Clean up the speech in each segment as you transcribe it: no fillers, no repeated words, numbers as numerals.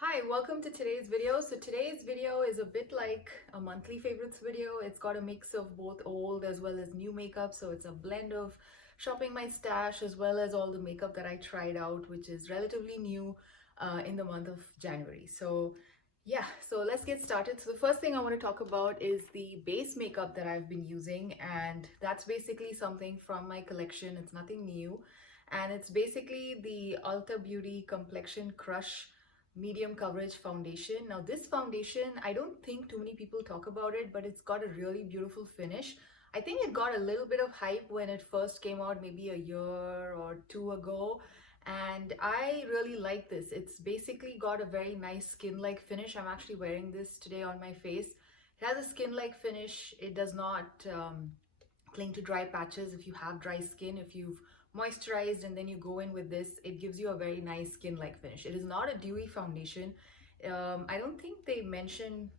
Hi, welcome to today's video. So today's video is a bit like a monthly favorites video. It's got a mix of both old as well as new makeup. So it's a blend of shopping my stash as well as all the makeup that I tried out, which is relatively new in the month of January. So yeah, so let's get started. So the first thing I want to talk about is the base makeup that I've been using, and that's basically something from my collection. It's nothing new, and it's basically the Ulta Beauty Complexion Crush medium coverage foundation. Now this foundation, I don't think too many people talk about it, but it's got a really beautiful finish. I think it got a little bit of hype when it first came out, maybe a year or two ago, and I really like this. It's basically got a very nice skin-like finish. I'm actually wearing this today on my face. It has a skin-like finish. It does not cling to dry patches if you have dry skin. If you've moisturized and then you go in with this, it gives you a very nice skin-like finish. It is not a dewy foundation. I don't think they mention,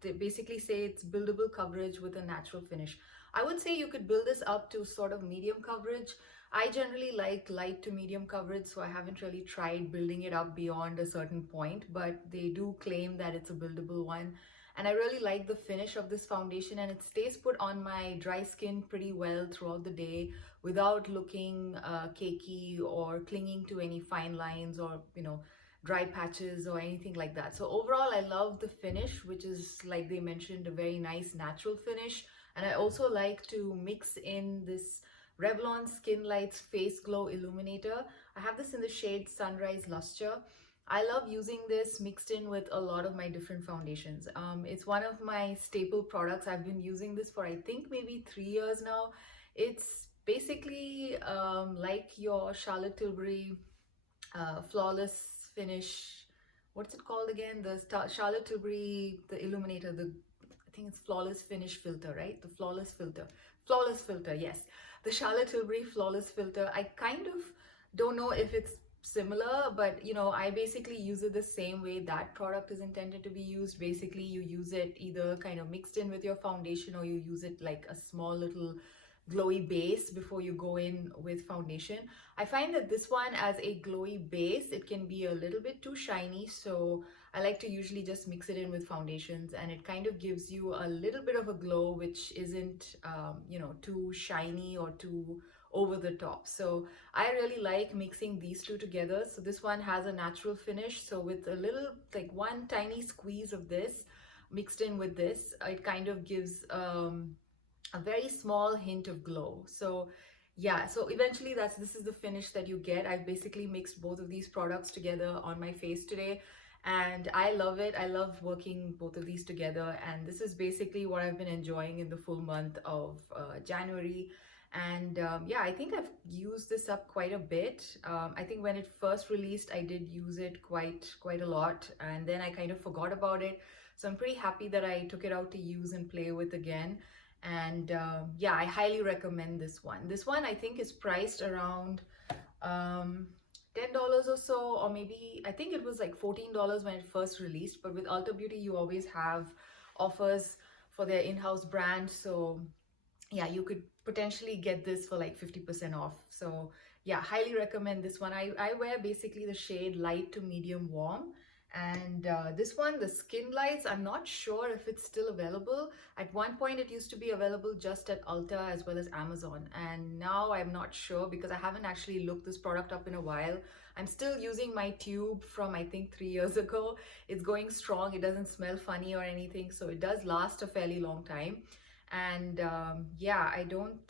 they basically say it's buildable coverage with a natural finish. I would say you could build this up to sort of medium coverage. I generally like light to medium coverage, so I haven't really tried building it up beyond a certain point, but they do claim that it's a buildable one. And I really like the finish of this foundation, and it stays put on my dry skin pretty well throughout the day without looking cakey or clinging to any fine lines or dry patches or anything like that. So overall, I love the finish, which is, like they mentioned, a very nice natural finish. And I also like to mix in this Revlon Skin Lights Face Glow Illuminator. I have this in the shade Sunrise Luster. I love using this mixed in with a lot of my different foundations. It's one of my staple products. I've been using this for I think maybe 3 years now. It's basically like your Charlotte Tilbury Flawless Finish. What's it called again? The Charlotte Tilbury, the Illuminator, I think it's Flawless Finish filter, right? The Flawless filter, yes. The Charlotte Tilbury Flawless filter. I kind of don't know if it's similar, but I basically use it the same way that product is intended to be used. Basically, you use it either kind of mixed in with your foundation, or you use it like a small little glowy base before you go in with foundation. I find that this one, as a glowy base, it can be a little bit too shiny, so I like to usually just mix it in with foundations, and it kind of gives you a little bit of a glow which isn't too shiny or too over the top. So I really like mixing these two together. So this one has a natural finish, so with a little, like one tiny squeeze of this mixed in with this, it kind of gives a very small hint of glow. So yeah, so eventually this is the finish that you get. I've basically mixed both of these products together on my face today, and I love it. I love working both of these together, and this is basically what I've been enjoying in the full month of January. And yeah, I think I've used this up quite a bit. I think when it first released, I did use it quite a lot, and then I kind of forgot about it. So I'm pretty happy that I took it out to use and play with again. And yeah, I highly recommend this one. This one I think is priced around $10 or so, or maybe I think it was like $14 when it first released. But with Ulta Beauty, you always have offers for their in-house brand, so yeah, you could potentially get this for like 50% off. So yeah, highly recommend this one. I wear basically the shade light to medium warm. And this one, the Skin Lights, I'm not sure if it's still available. At one point it used to be available just at Ulta as well as Amazon, and now I'm not sure because I haven't actually looked this product up in a while. I'm still using my tube from I think 3 years ago. It's going strong. It doesn't smell funny or anything, so it does last a fairly long time. And yeah, I don't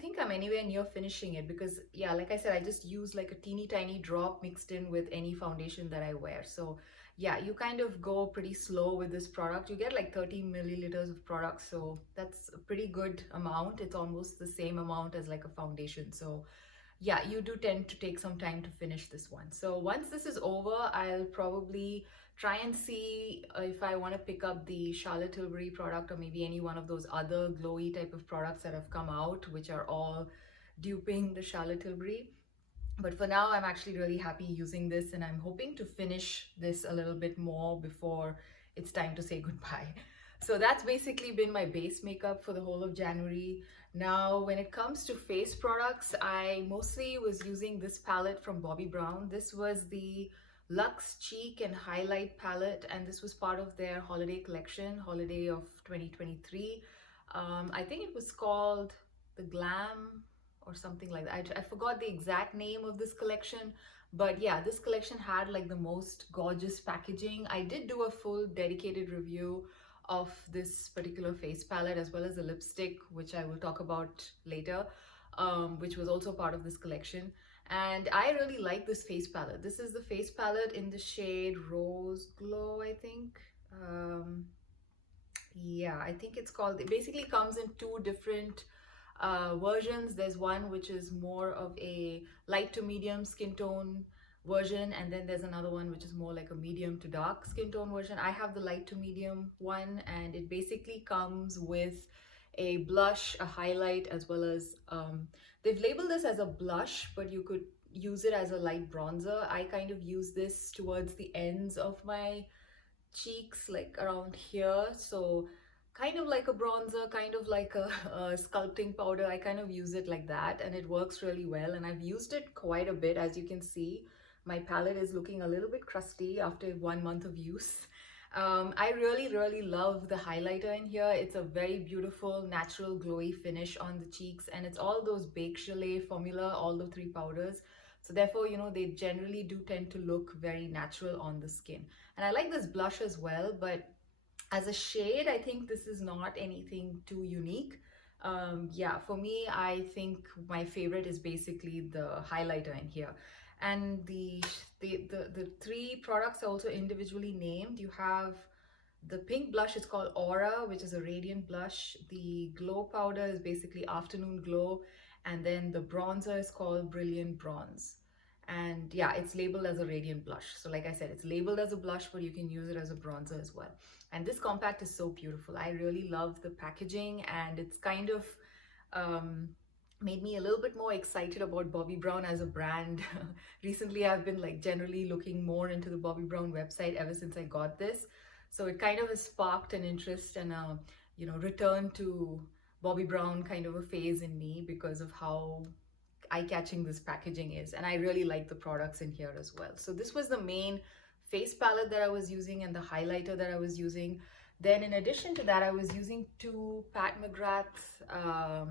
think I'm anywhere near finishing it because, yeah, like I said, I just use like a teeny tiny drop mixed in with any foundation that I wear. So yeah, you kind of go pretty slow with this product. You get like 30 milliliters of product, so that's a pretty good amount. It's almost the same amount as like a foundation. So yeah, you do tend to take some time to finish this one. So once this is over, I'll probably try and see if I want to pick up the Charlotte Tilbury product or maybe any one of those other glowy type of products that have come out, which are all duping the Charlotte Tilbury. But for now, I'm actually really happy using this, and I'm hoping to finish this a little bit more before it's time to say goodbye. So that's basically been my base makeup for the whole of January. Now, when it comes to face products, I mostly was using this palette from Bobbi Brown. This was the Luxe Cheek and Highlight Palette, and this was part of their holiday collection, holiday of 2023. I think it was called the Glam or something like that. I forgot the exact name of this collection, but yeah, this collection had like the most gorgeous packaging. I did do a full dedicated review of this particular face palette as well as the lipstick, which I will talk about later, which was also part of this collection. And I really like this face palette. This is the face palette in the shade Rose Glow, I think. Yeah, I think it's called, it basically comes in two different versions. There's one which is more of a light to medium skin tone version, and then there's another one which is more like a medium to dark skin tone version. I have the light to medium one, and it basically comes with a blush, a highlight, as well as they've labeled this as a blush, but you could use it as a light bronzer. I kind of use this towards the ends of my cheeks, like around here, so kind of like a bronzer, kind of like a sculpting powder. I kind of use it like that, and it works really well, and I've used it quite a bit. As you can see, my palette is looking a little bit crusty after 1 month of use. I really love the highlighter in here. It's a very beautiful natural glowy finish on the cheeks, and it's all those Bake Chalet formula, all the three powders. So therefore, you know, they generally do tend to look very natural on the skin. And I like this blush as well, but as a shade, I think this is not anything too unique. Yeah, for me, I think my favorite is basically the highlighter in here. And the three products are also individually named. You have the pink blush is called Aura, which is a radiant blush. The glow powder is basically Afternoon Glow, and then the bronzer is called Brilliant Bronze. And yeah, it's labeled as a radiant blush. So like I said, it's labeled as a blush, but you can use it as a bronzer as well. And this compact is so beautiful. I really love the packaging, and it's kind of made me a little bit more excited about Bobbi Brown as a brand. Recently, I've been like generally looking more into the Bobbi Brown website ever since I got this. So it kind of has sparked an interest and a, you know, return to Bobbi Brown kind of a phase in me because of how eye-catching this packaging is, and I really like the products in here as well. So this was the main face palette that I was using and the highlighter that I was using. Then in addition to that, I was using two Pat McGrath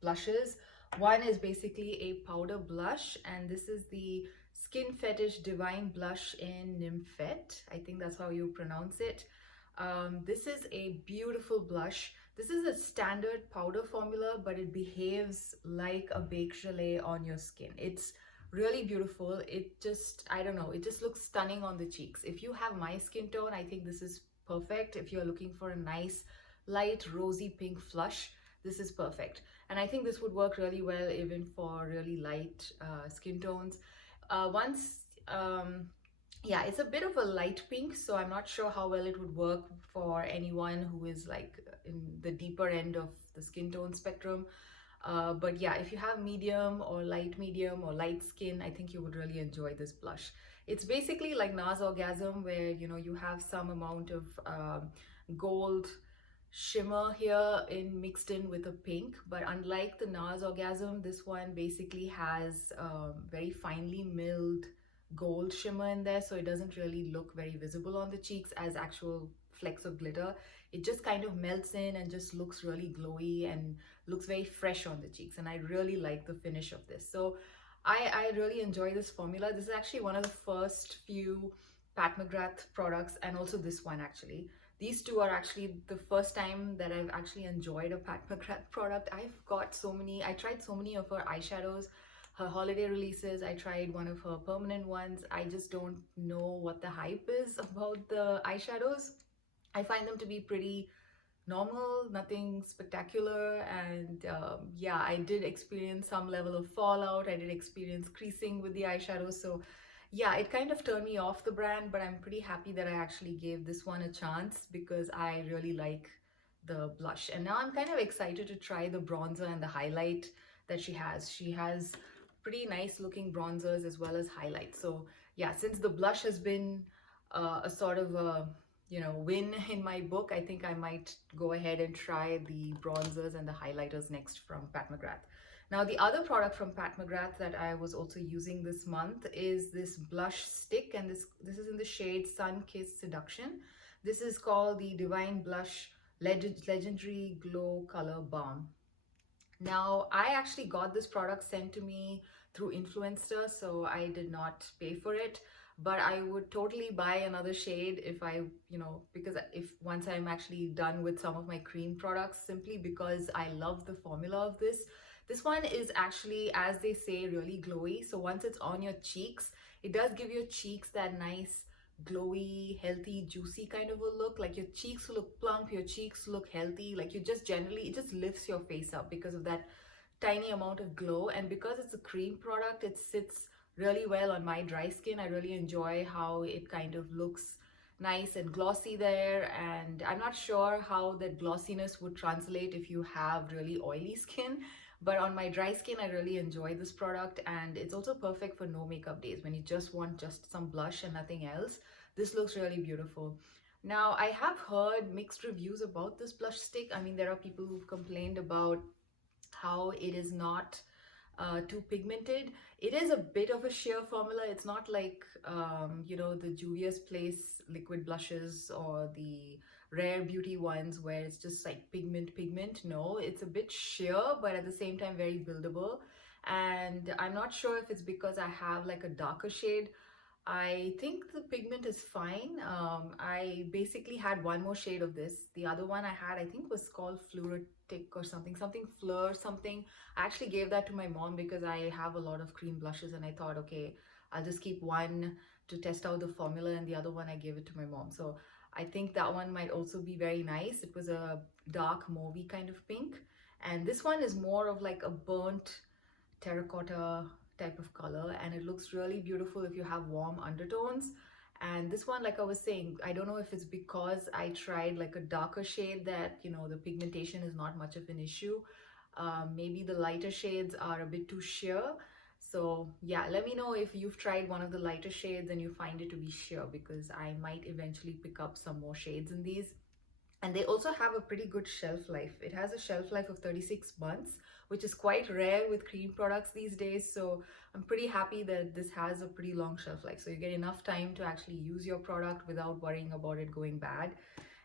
blushes. One is basically a powder blush, and this is the Skin Fetish Divine Blush in Nymphette. I think that's how you pronounce it. This is a beautiful blush. This is a standard powder formula, but it behaves like a Bake Chalet on your skin. It's really beautiful. It just, I don't know, it just looks stunning on the cheeks. If you have my skin tone, I think this is perfect. If you're looking for a nice light rosy pink flush, this is perfect. And I think this would work really well even for really light skin tones. Yeah, it's a bit of a light pink, so I'm not sure how well it would work for anyone who is like in the deeper end of the skin tone spectrum. But yeah, if you have medium or light skin, I think you would really enjoy this blush. It's basically like NARS Orgasm, where, you know, you have some amount of gold shimmer here mixed in with a pink, but unlike the NARS Orgasm, this one basically has very finely milled gold shimmer in there, so it doesn't really look very visible on the cheeks as actual flecks of glitter. It just kind of melts in and just looks really glowy and looks very fresh on the cheeks, and I really like the finish of this. So I really enjoy this formula. This is actually one of the first few Pat McGrath products, and also this one actually. These two are actually the first time that I've actually enjoyed a Pat McGrath product. I tried so many of her eyeshadows, her holiday releases. I tried one of her permanent ones. I just don't know what the hype is about the eyeshadows. I find them to be pretty normal, nothing spectacular, and yeah, I did experience some level of fallout. I did experience creasing with the eyeshadows, so yeah, it kind of turned me off the brand, but I'm pretty happy that I actually gave this one a chance because I really like the blush. And now I'm kind of excited to try the bronzer and the highlight that she has. She has pretty nice looking bronzers as well as highlights. So yeah, since the blush has been a sort of a, you know, win in my book, I think I might go ahead and try the bronzers and the highlighters next from Pat McGrath. Now, the other product from Pat McGrath that I was also using this month is this blush stick, and this is in the shade Sun Kissed Seduction. This is called the Divine Blush Legendary Glow Color Balm. Now, I actually got this product sent to me through Influencer, so I did not pay for it. But I would totally buy another shade if I, because if once I'm actually done with some of my cream products, simply because I love the formula of this. This one is actually, as they say, really glowy. So once it's on your cheeks, it does give your cheeks that nice glowy, healthy, juicy kind of a look. Like your cheeks look plump, your cheeks look healthy. Like you just generally, it just lifts your face up because of that tiny amount of glow. And because it's a cream product, it sits really well on my dry skin. I really enjoy how it kind of looks nice and glossy there, and I'm not sure how that glossiness would translate if you have really oily skin, but on my dry skin I really enjoy this product. And it's also perfect for no makeup days when you just want just some blush and nothing else. This looks really beautiful. Now, I have heard mixed reviews about this blush stick. I mean, there are people who've complained about how it is not too pigmented. It is a bit of a sheer formula. It's not like the Juvia's Place liquid blushes or the Rare Beauty ones where it's just like pigment. No, it's a bit sheer, but at the same time very buildable. And I'm not sure if it's because I have like a darker shade. I think the pigment is fine. I basically had one more shade of this. The other one I had, I think, was called Fluoritic or something Fleur something. I actually gave that to my mom because I have a lot of cream blushes, and I thought, okay, I'll just keep one to test out the formula, and the other one I gave it to my mom. So I think that one might also be very nice. It was a dark mauvey kind of pink, and this one is more of like a burnt terracotta type of color, and it looks really beautiful if you have warm undertones. And this one, like I was saying, I don't know if it's because I tried like a darker shade that the pigmentation is not much of an issue. Maybe the lighter shades are a bit too sheer. So yeah, let me know if you've tried one of the lighter shades and you find it to be sheer, because I might eventually pick up some more shades in these. And they also have a pretty good shelf life. It has a shelf life of 36 months, which is quite rare with cream products these days. So I'm pretty happy that this has a pretty long shelf life. So you get enough time to actually use your product without worrying about it going bad.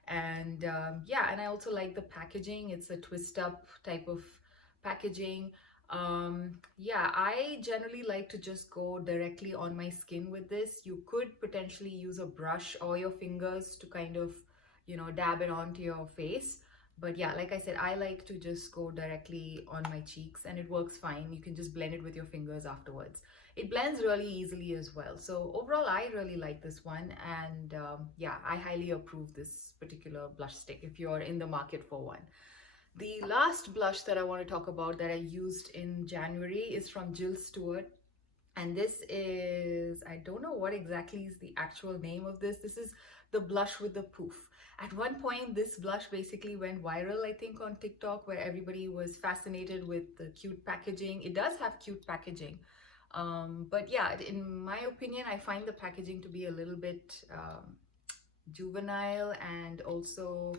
And yeah, and I also like the packaging. It's a twist up type of packaging. Yeah, I generally like to just go directly on my skin with this. You could potentially use a brush or your fingers to kind of dab it onto your face. But yeah, like I said, I like to just go directly on my cheeks, and it works fine. You can just blend it with your fingers afterwards. It blends really easily as well. So overall, I really like this one. And yeah, I highly approve this particular blush stick if you're in the market for one. The last blush that I want to talk about that I used in January is from Jill Stewart. And this is, I don't know what exactly is the actual name of this. This is the blush with the poof. At one point, this blush basically went viral, I think, on TikTok, where everybody was fascinated with the cute packaging. It does have cute packaging. But yeah, in my opinion, I find the packaging to be a little bit juvenile and also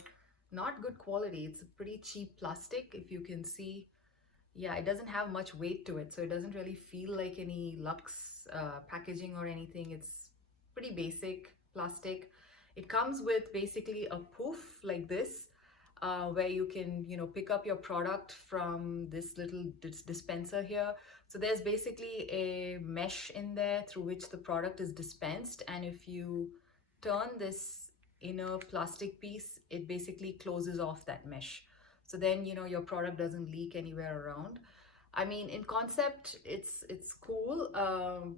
not good quality. It's a pretty cheap plastic, if you can see. Yeah, it doesn't have much weight to it, so it doesn't really feel like any luxe packaging or anything. It's pretty basic plastic. It comes with basically a poof like this, where you can pick up your product from this little dispenser here. So there's basically a mesh in there through which the product is dispensed, and if you turn this inner plastic piece, it basically closes off that mesh. So then your product doesn't leak anywhere around. I mean, in concept, it's cool,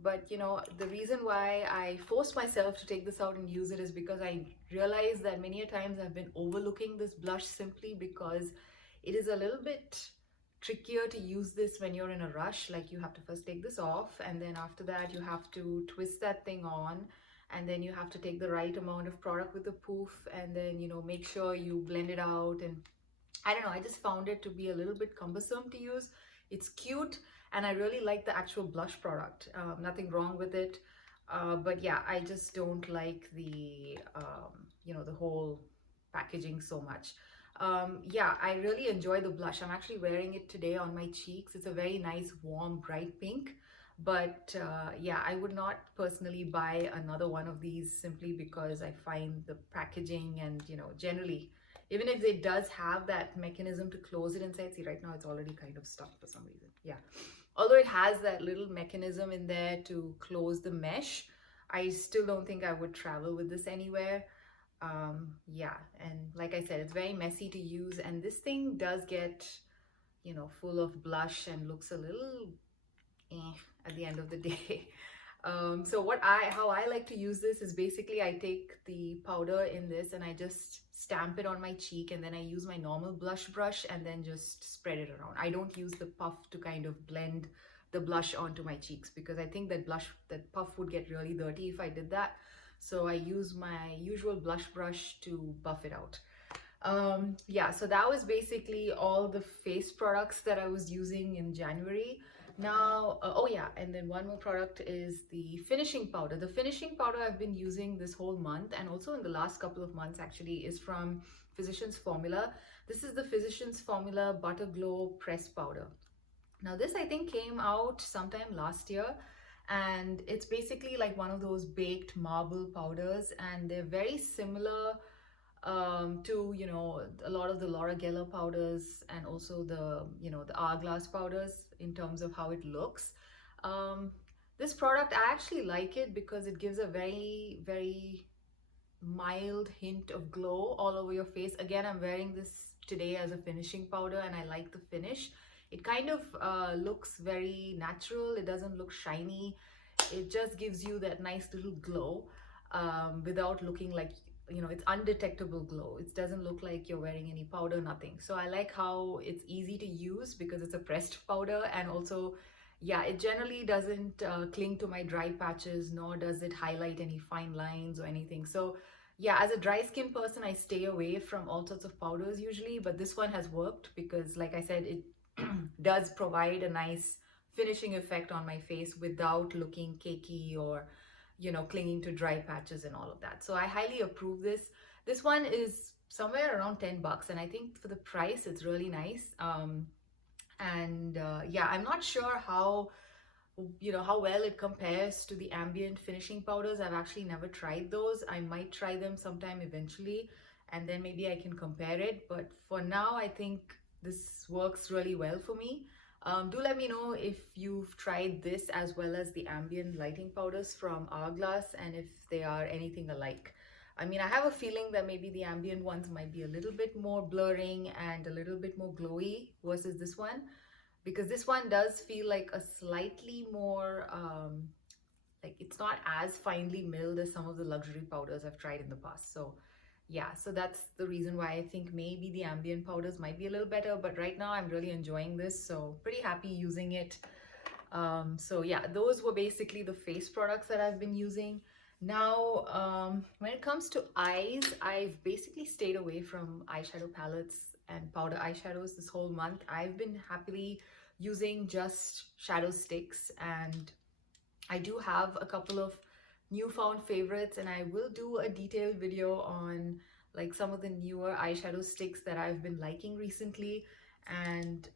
but the reason why I forced myself to take this out and use it is because I realized that many a times I've been overlooking this blush simply because it is a little bit trickier to use this when you're in a rush. Like, you have to first take this off, and then after that you have to twist that thing on, and then you have to take the right amount of product with the poof, and then make sure you blend it out. And I don't know, I just found it to be a little bit cumbersome to use. It's cute, and I really like the actual blush product. Nothing wrong with it. But yeah, I just don't like the, the whole packaging so much. Yeah, I really enjoy the blush. I'm actually wearing it today on my cheeks. It's a very nice, warm, bright pink. But yeah, I would not personally buy another one of these simply because I find the packaging and, generally, even if it does have that mechanism to close it inside, see, right now it's already kind of stuck for some reason. Yeah. Although it has that little mechanism in there to close the mesh, I still don't think I would travel with this anywhere. Yeah, and like I said, it's very messy to use, and this thing does get, full of blush and looks a little at the end of the day. So how I like to use this is basically I take the powder in this and I just stamp it on my cheek, and then I use my normal blush brush and then just spread it around. I don't use the puff to kind of blend the blush onto my cheeks because I think that puff would get really dirty if I did that. So I use my usual blush brush to buff it out. Yeah, so that was basically all the face products that I was using in January. Now, oh yeah, and then one more product is the finishing powder. The finishing powder I've been using this whole month and also in the last couple of months actually is from Physicians Formula. This is the Physicians Formula Butter Glow Press Powder. Now this I think came out sometime last year, and it's basically like one of those baked marble powders, and they're very similar to a lot of the Laura Geller powders and also the Hourglass powders in terms of how it looks. Um, this product I actually like it because it gives a very very mild hint of glow all over your face. Again, I'm wearing this today as a finishing powder and I like the finish. It kind of looks very natural. It doesn't look shiny. It just gives you that nice little glow without looking like, it's undetectable glow. It doesn't look like you're wearing any powder, nothing. So I like how it's easy to use because it's a pressed powder, and also, yeah, it generally doesn't cling to my dry patches, nor does it highlight any fine lines or anything. So yeah, as a dry skin person, I stay away from all sorts of powders usually, but this one has worked because, like I said, it does provide a nice finishing effect on my face without looking cakey or clinging to dry patches and all of that. So I highly approve this. This one is somewhere around $10, and I think for the price it's really nice. And yeah, I'm not sure how how well it compares to the ambient finishing powders. I've actually never tried those. I might try them sometime eventually, and then maybe I can compare it, but for now I think this works really well for me. Do let me know if you've tried this as well as the ambient lighting powders from Hourglass and if they are anything alike. I mean, I have a feeling that maybe the ambient ones might be a little bit more blurring and a little bit more glowy versus this one, because this one does feel like a slightly more, like it's not as finely milled as some of the luxury powders I've tried in the past. So yeah, so that's the reason why I think maybe the ambient powders might be a little better, but right now I'm really enjoying this, so pretty happy using it. So yeah, those were basically the face products that I've been using. Now, when it comes to eyes, I've basically stayed away from eyeshadow palettes and powder eyeshadows this whole month. I've been happily using just shadow sticks, and I do have a couple of newfound favorites, and I will do a detailed video on like some of the newer eyeshadow sticks that I've been liking recently. And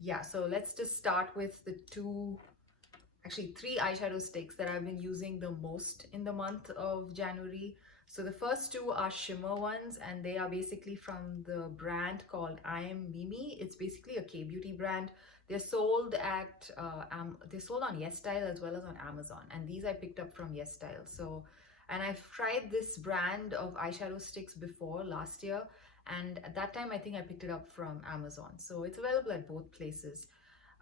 yeah, so let's just start with the three eyeshadow sticks that I've been using the most in the month of January. So the first two are shimmer ones, and they are basically from the brand called I Am Mimi. It's basically a K-beauty brand. They're sold at they're sold on YesStyle as well as on Amazon, and these I picked up from YesStyle. So, and I've tried this brand of eyeshadow sticks before last year, and at that time I think I picked it up from Amazon. So it's available at both places.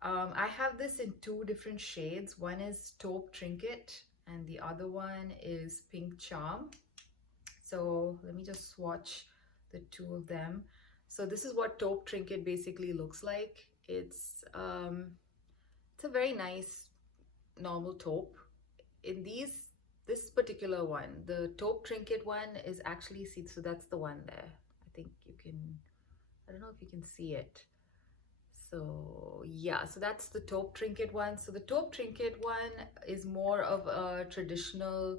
I have this in two different shades. One is Taupe Trinket and the other one is Pink Charm. So let me just swatch the two of them. So this is what Taupe Trinket basically looks like. It's a very nice normal taupe. In this particular one, the Taupe Trinket one is actually, see, so that's the one there. I think you can, I don't know if you can see it. So yeah, so that's the Taupe Trinket one. So the Taupe Trinket one is more of a traditional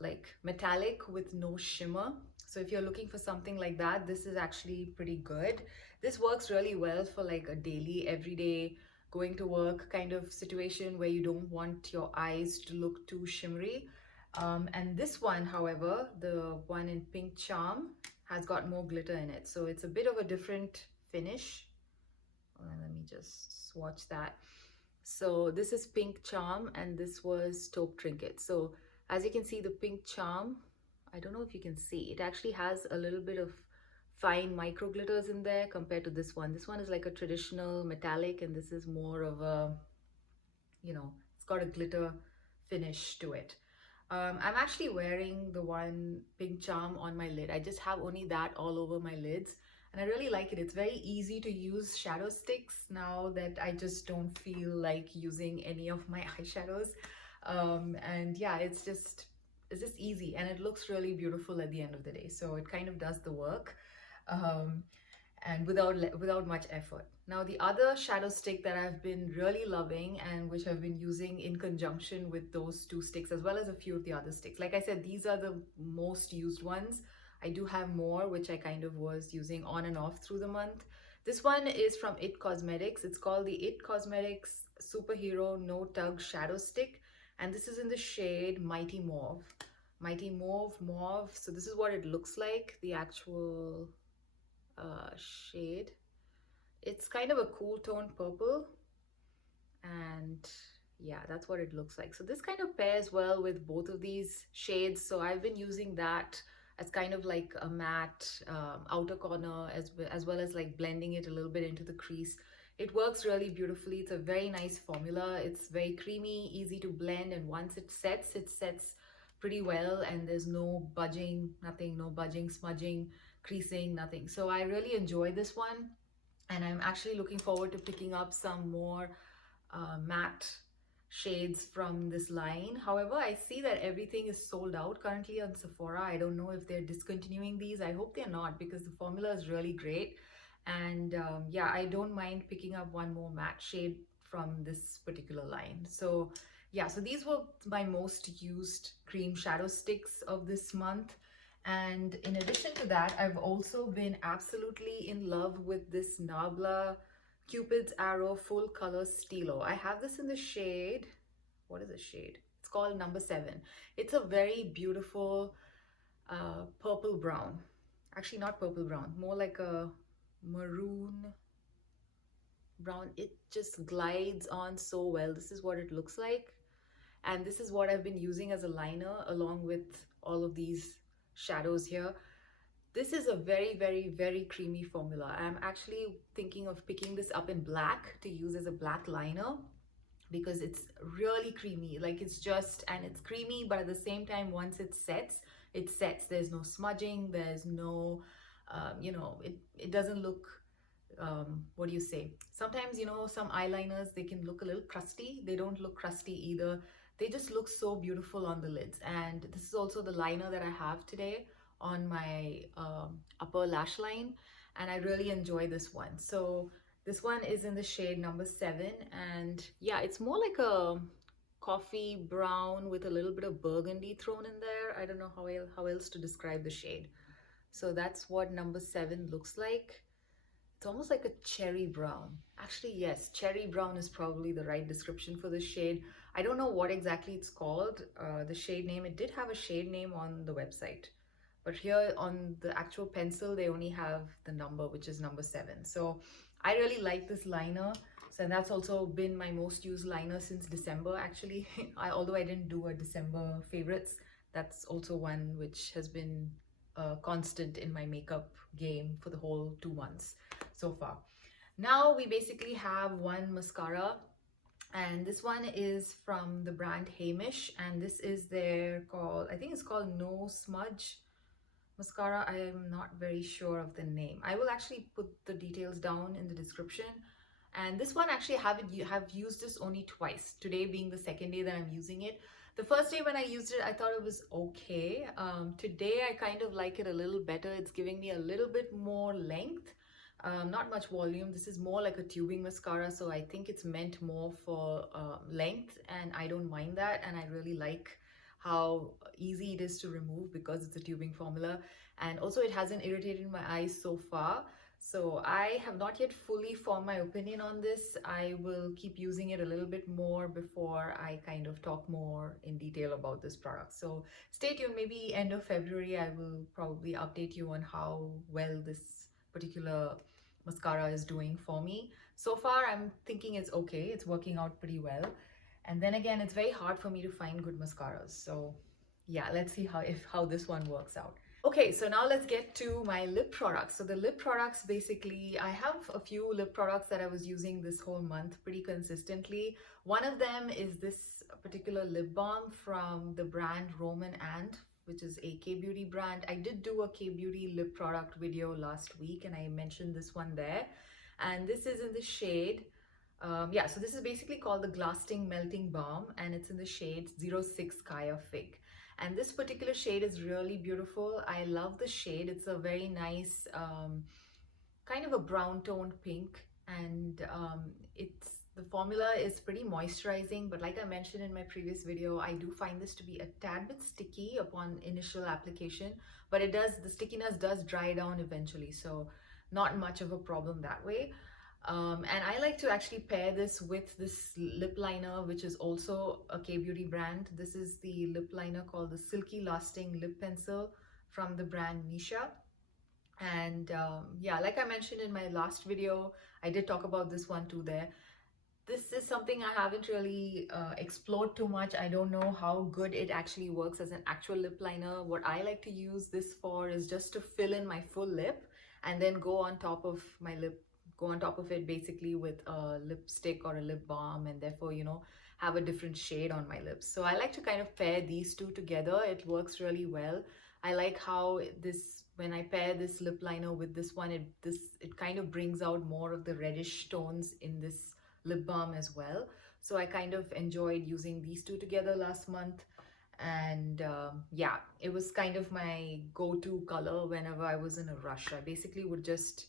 like metallic with no shimmer. So if you're looking for something like that, this is actually pretty good. This works really well for like a daily, everyday, going to work kind of situation where you don't want your eyes to look too shimmery. And this one, however, the one in Pink Charm, has got more glitter in it. So it's a bit of a different finish. Let me just swatch that. So this is Pink Charm and this was Taupe Trinket. So as you can see, the Pink Charm, I don't know if you can see, it actually has a little bit of fine micro glitters in there compared to this one. This one is like a traditional metallic and this is more of a, you know, it's got a glitter finish to it. I'm actually wearing the one Pink Charm on my lid. I just have only that all over my lids and I really like it. It's very easy to use shadow sticks now that I just don't feel like using any of my eyeshadows. And yeah, it's just easy and it looks really beautiful at the end of the day. So it kind of does the work. And without much effort. Now the other shadow stick that I've been really loving and which I've been using in conjunction with those two sticks as well as a few of the other sticks. Like I said, these are the most used ones. I do have more which I kind of was using on and off through the month. This one is from IT Cosmetics. It's called the IT Cosmetics Superhero No Tug Shadow Stick and this is in the shade Mighty Mauve. Mighty Mauve. So this is what it looks like, the actual shade. It's kind of a cool tone purple and yeah, that's what it looks like. So this kind of pairs well with both of these shades, so I've been using that as kind of like a matte outer corner as well as like blending it a little bit into the crease. It works really beautifully. It's a very nice formula. It's very creamy, easy to blend, and once it sets pretty well and there's no budging, nothing, no budging, smudging, creasing, nothing. So I really enjoy this one and I'm actually looking forward to picking up some more matte shades from this line. However, I see that everything is sold out currently on Sephora. I don't know if they're discontinuing these. I hope they're not because the formula is really great. And yeah, I don't mind picking up one more matte shade from this particular line. So yeah, so these were my most used cream shadow sticks of this month. And in addition to that, I've also been absolutely in love with this Nabla Cupid's Arrow Full Color Stilo. I have this in the shade, what is the shade? It's called number 7. It's a very beautiful purple brown. Actually not purple brown, more like a maroon brown. It just glides on so well. This is what it looks like. And this is what I've been using as a liner along with all of these shadows here. This is a very creamy formula. I'm actually thinking of picking this up in black to use as a black liner because it's really creamy. Like it's just, and it's creamy, but at the same time, once it sets, there's no smudging, there's no you know, it doesn't look what do you say, sometimes, you know, some eyeliners, they can look a little crusty. They don't look crusty either. They just look so beautiful on the lids. And this is also the liner that I have today on my upper lash line, and I really enjoy this one. So this one is in the shade number 7, and yeah, it's more like a coffee brown with a little bit of burgundy thrown in there. I don't know how else to describe the shade. So that's what number 7 looks like. It's almost like a cherry brown. Actually, yes, cherry brown is probably the right description for this shade. I don't know what exactly it's called, the shade name. It did have a shade name on the website, but here on the actual pencil, they only have the number, which is number 7. So I really like this liner. So that's also been my most used liner since December, actually. Although I didn't do a December favorites, that's also one which has been constant in my makeup game for the whole 2 months so far. Now we basically have one mascara, and this one is from the brand Hamish, and this is their I think it's called No Smudge mascara. I am not very sure of the name. I will actually put the details down in the description. And this one actually have used this only twice, today being the second day that I'm using it. The first day when I used it, I thought it was okay. Today I kind of like it a little better. It's giving me a little bit more length, not much volume. This is more like a tubing mascara, so I think it's meant more for length, and I don't mind that. And I really like how easy it is to remove because it's a tubing formula. and also it hasn't irritated my eyes so far. So I have not yet fully formed my opinion on this. I will keep using it a little bit more before I kind of talk more in detail about this product. So stay tuned, maybe end of February I will probably update you on how well this particular mascara is doing for me. So far I'm thinking it's okay, it's working out pretty well. And then again, it's very hard for me to find good mascaras. So yeah, let's see how this one works out. Okay, so now let's get to my lip products. So the lip products, basically, I have a few lip products that I was using this whole month pretty consistently. One of them is this particular lip balm from the brand Roman Ant, which is a K-Beauty brand. I did do a K-Beauty lip product video last week and I mentioned this one there. And this is in the shade, yeah, so this is basically called the Glasting Melting Balm and it's in the shade 06 Kaya Fig. And this particular shade is really beautiful. I love the shade. It's a very nice, kind of a brown toned pink, and the formula is pretty moisturizing, but like I mentioned in my previous video, I do find this to be a tad bit sticky upon initial application, but the stickiness does dry down eventually, so not much of a problem that way. And I like to actually pair this with this lip liner, which is also a K-Beauty brand. This is the lip liner called the Silky Lasting Lip Pencil from the brand Misha. And yeah, like I mentioned in my last video, I did talk about this one too there. This is something I haven't really explored too much. I don't know how good it actually works as an actual lip liner. What I like to use this for is just to fill in my full lip and then go on top of my lip, go on top of it basically with a lipstick or a lip balm, and therefore, you know, have a different shade on my lips. So I like to kind of pair these two together. It works really well. I like how when I pair this lip liner with this one, it kind of brings out more of the reddish tones in this lip balm as well. So I kind of enjoyed using these two together last month. And yeah, it was kind of my go-to color whenever I was in a rush. I basically would just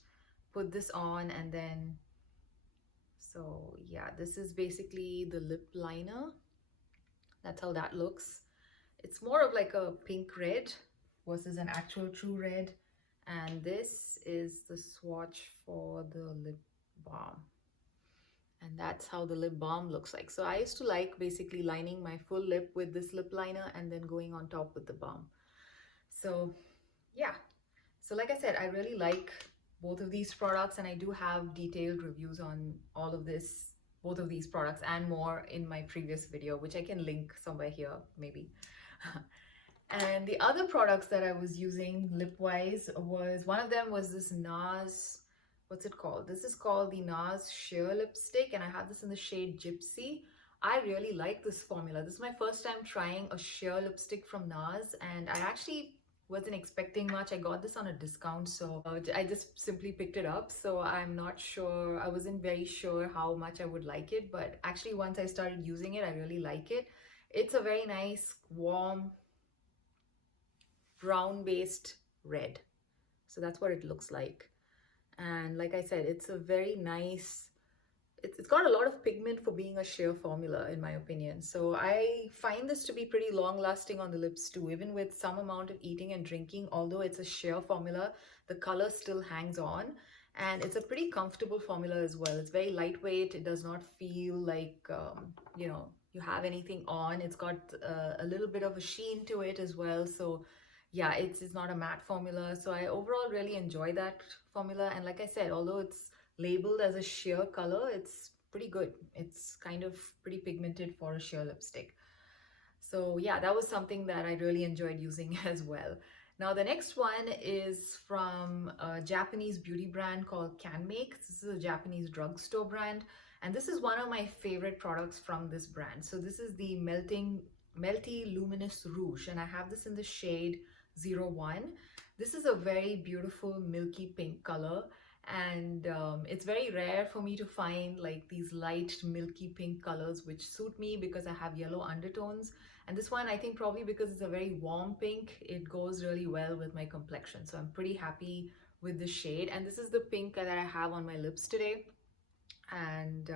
put this on and then, so yeah, this is basically the lip liner. That's how that looks. It's more of like a pink red versus an actual true red. And this is the swatch for the lip balm. And that's how the lip balm looks like. So I used to like basically lining my full lip with this lip liner and then going on top with the balm. So yeah, so like I said, I really like both of these products, and I do have detailed reviews on all of this, both of these products and more in my previous video, which I can link somewhere here maybe. And the other products that I was using lip-wise was, one of them was this NARS, what's it called? This is called the NARS Sheer Lipstick, and I have this in the shade Gypsy. I really like this formula. This is my first time trying a sheer lipstick from NARS, and I actually wasn't expecting much. I got this on a discount, so I just simply picked it up. So I'm not sure, I wasn't very sure how much I would like it, but actually once I started using it, I really like it. It's a very nice, warm, brown based red. So that's what it looks like. And like I said, it's a very nice, it's got a lot of pigment for being a sheer formula in my opinion. So I find this to be pretty long lasting on the lips too, even with some amount of eating and drinking. Although it's a sheer formula, the color still hangs on, and it's a pretty comfortable formula as well. It's very lightweight. It does not feel like you know, you have anything on. It's got a little bit of a sheen to it as well. So yeah, it's not a matte formula. So I overall really enjoy that formula. And like I said, although it's labeled as a sheer color, it's pretty good. It's kind of pretty pigmented for a sheer lipstick. So yeah, that was something that I really enjoyed using as well. Now the next one is from a Japanese beauty brand called CanMake. This is a Japanese drugstore brand, and this is one of my favorite products from this brand. So this is the Melty Luminous Rouge, and I have this in the shade 01. This is a very beautiful milky pink color, and it's very rare for me to find like these light milky pink colors which suit me because I have yellow undertones. And this one, I think probably because it's a very warm pink, it goes really well with my complexion. So I'm pretty happy with the shade, and this is the pink that I have on my lips today. And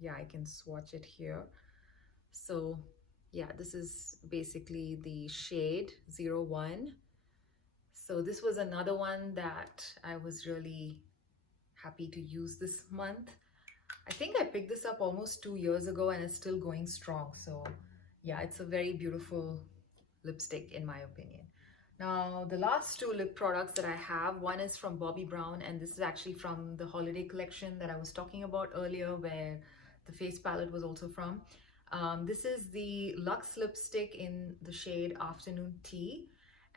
yeah, I can swatch it here. So yeah, this is basically the shade 01. So this was another one that I was really happy to use this month. I think I picked this up almost 2 years ago and it's still going strong. So yeah, it's a very beautiful lipstick in my opinion. Now, the last two lip products that I have, one is from Bobbi Brown, and this is actually from the holiday collection that I was talking about earlier, where the face palette was also from. This is the Luxe lipstick in the shade Afternoon Tea.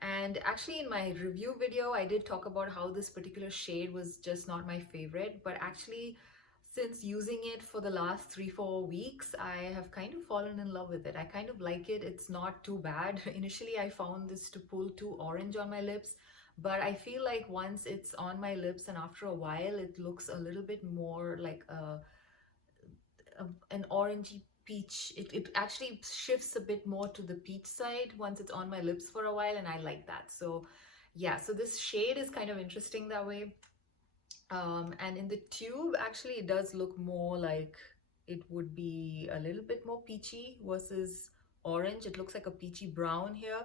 And actually in my review video, I did talk about how this particular shade was just not my favorite, but actually since using it for the last 3-4 weeks, I have kind of fallen in love with it. I kind of like it. It's not too bad. Initially, I found this to pull too orange on my lips, but I feel like once it's on my lips and after a while, it looks a little bit more like an orangey peach. It actually shifts a bit more to the peach side once it's on my lips for a while, and I like that. So yeah, so this shade is kind of interesting that way. And in the tube, actually, it does look more like it would be a little bit more peachy versus orange. It looks like a peachy brown here.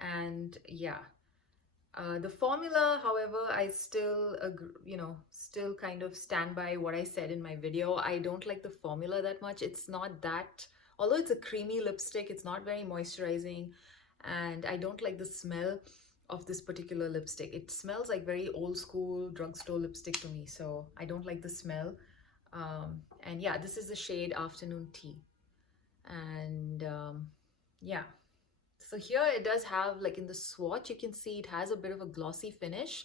And yeah, the formula, however, I still, still kind of stand by what I said in my video. I don't like the formula that much. It's not that, although it's a creamy lipstick, it's not very moisturizing. And I don't like the smell of this particular lipstick. It smells like very old school drugstore lipstick to me, so I don't like the smell. And yeah, this is the shade Afternoon Tea. And yeah, so here it does have, like in the swatch, you can see it has a bit of a glossy finish.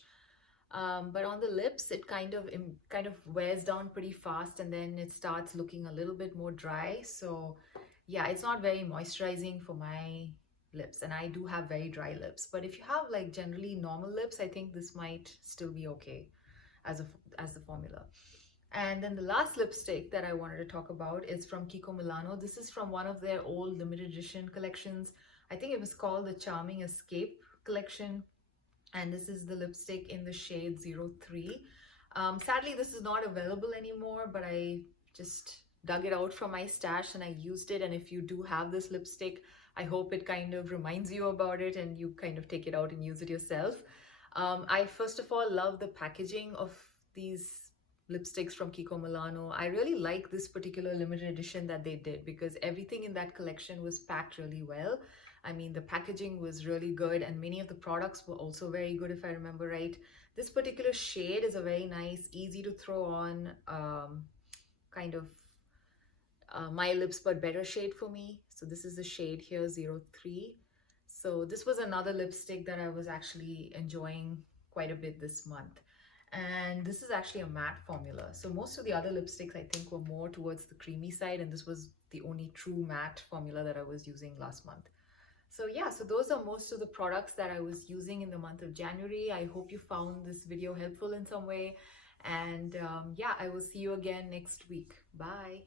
But on the lips, it kind of wears down pretty fast, and then it starts looking a little bit more dry. So yeah, it's not very moisturizing for my lips, and I do have very dry lips. But if you have like generally normal lips, I think this might still be okay as the formula. And then the last lipstick that I wanted to talk about is from Kiko Milano. This is from one of their old limited edition collections. I think it was called the Charming Escape collection. And this is the lipstick in the shade 03. Sadly, this is not available anymore, but I just dug it out from my stash and I used it. And if you do have this lipstick, I hope it kind of reminds you about it and you kind of take it out and use it yourself. I first of all love the packaging of these lipsticks from Kiko Milano. I really like this particular limited edition that they did because everything in that collection was packed really well. I mean, the packaging was really good and many of the products were also very good if I remember right. This particular shade is a very nice, easy to throw on kind of My Lips But Better shade for me. So this is the shade here, 03. So this was another lipstick that I was actually enjoying quite a bit this month. And this is actually a matte formula. So most of the other lipsticks I think were more towards the creamy side, and this was the only true matte formula that I was using last month. So yeah, so those are most of the products that I was using in the month of January. I hope you found this video helpful in some way. And yeah, I will see you again next week. Bye.